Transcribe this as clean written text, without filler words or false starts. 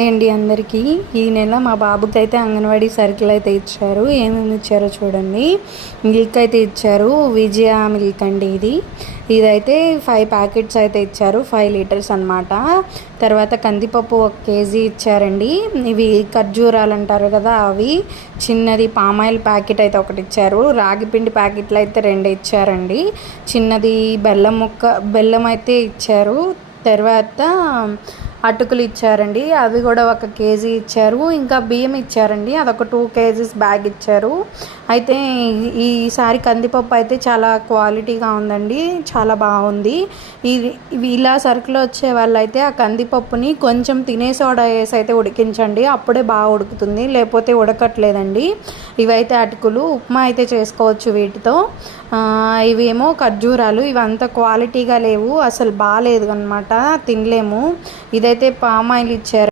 Hi అండి అందరికీ. ఈ నెల మా బాబుకి అయితే అంగన్వాడీ సరుకులు అయితే ఇచ్చారు. ఏమేమి ఇచ్చారో చూడండి. మిల్క్ అయితే ఇచ్చారు, విజయ మిల్క్ అండి ఇదైతే 5 ప్యాకెట్స్ అయితే ఇచ్చారు, 5 లీటర్స్ అనమాట. తర్వాత కందిపప్పు 1 కేజీ ఇచ్చారండి. ఇవి ఖర్జూరాలు అంటారు కదా, అవి చిన్నది పామాయిల్ ప్యాకెట్ అయితే ఒకటి ఇచ్చారు. రాగి పిండి ప్యాకెట్లు అయితే 2 ఇచ్చారండి. చిన్నది బెల్లం అయితే ఇచ్చారు. తర్వాత అటుకులు ఇచ్చారండి, అవి కూడా 1 కేజీ ఇచ్చారు. ఇంకా బియ్యం ఇచ్చారండి, అదొక 2 కేజీస్ బ్యాగ్ ఇచ్చారు. అయితే ఈసారి కందిపప్పు అయితే చాలా క్వాలిటీగా ఉందండి, చాలా బాగుంది. ఇవి ఇలా సరుకులు వచ్చే వాళ్ళైతే ఆ కందిపప్పుని కొంచెం తినే సోడా వేసి అయితే ఉడికించండి, అప్పుడే బాగా ఉడుకుతుంది, లేకపోతే ఉడకట్లేదండి. ఇవైతే అటుకులు, ఉప్మా అయితే చేసుకోవచ్చు వీటితో. ఇవేమో ఖర్జూరాలు, ఇవి అంత క్వాలిటీగా లేవు, అసలు బాగాలేదు అనమాట, తినలేము. ఇదైతే పామాయిల్ ఇచ్చారు.